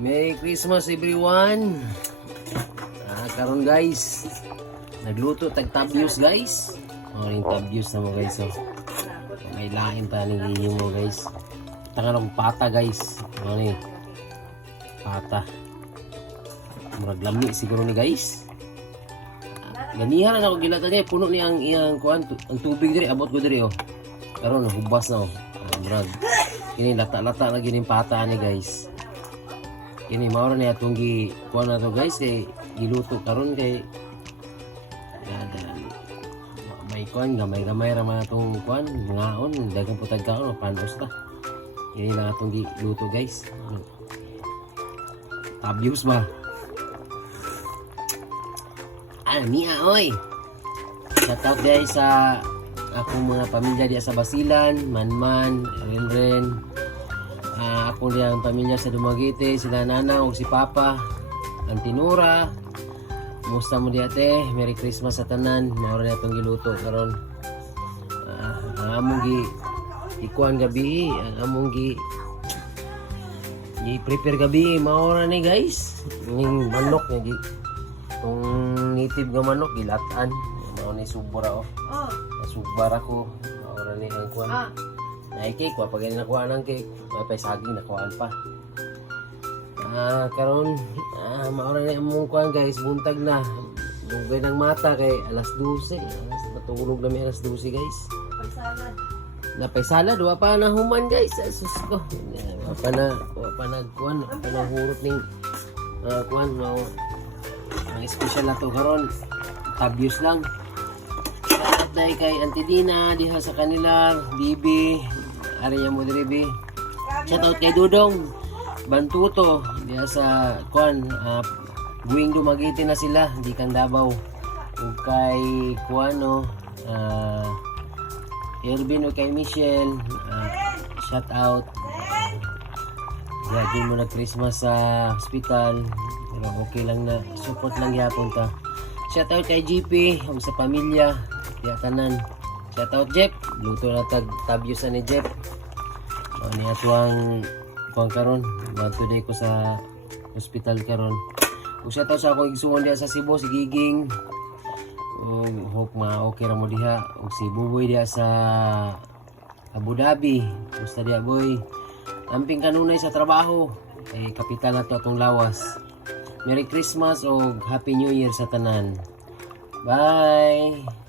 Merry Christmas everyone. Karon guys, nagluto tag tabyos guys. Yung tabyos na mo guys. May lain pa ni inyo mo guys. Tangan ng pata guys. Ni pata. Murag lami siguro ni guys. Ganihan na ako gilata niya. Puno niya ang iyang kuan. Ang tubig diri abot ko diri oh. Karon hubas na oh. Murag kini lata-lata na gining pata ni guys. Kini mao na atong gi kuan na to guys kay giluto karon kay may kuan gamay-gamay ra mga tong kuan ngaon daghang putad kaon panos ta. Kini na atong giluto guys. Tabyos ba? Niya oy. Shout out guys sa akong mga pamilya diya sa Basilan, Manman, Renren. Ako niyang pamilya sa Dumaguete, sila nana o si Papa, ang Tinura. Musta mo di ate? Merry Christmas sa tanan. Mauro na itong giluto karon. Ang among ikuan gabi, ang among prepare gabi, mauro ni guys. Ning manok nga itong native nga manok gilatan. Mauro ni subra oh. Subara ko. Mauro ni ang kuan. Ay cake, wapag na nakuha ng cake. May saging nakuhaan pa. Karon maura na yung kuhaan guys. Buntag na. Dugay ng mata kay alas 12. Matulog na may alas 12 guys. Napay salad. Wapa na human guys. Asus ko. Wapa na kuhaan. Wapa na hurot ng kuhaan. Ang special na to karon. Tabyos lang. Dahil kay Auntie Dina diha sa kanila, Bibi, Ariya mo diri. Shout out kay Dudong Bantuto diha sa kuan, buwing Dumaguete na sila, di kan Davao. Ug kay kuano, Ervin o kay Michelle, shout out. Di mo na Christmas sa hospital, pero okay lang na support lang gyapon ta. Shout out kay GP ug sa pamilya. Diya tanan. Shout out Jeff. Luto na tabyos ni Jeff. Ni atuang kuang karon. Bantu day ko sa hospital karon. Ug shout out sa akong igsuon diha sa Cebu si Giging. Hope okay ra mo diha. Ug si Buboy diha sa Abu Dhabi. Musta diha boy? Amping kanunay sa trabaho. Kay kapital nato atong lawas. Merry Christmas o Happy New Year sa tanan. Bye!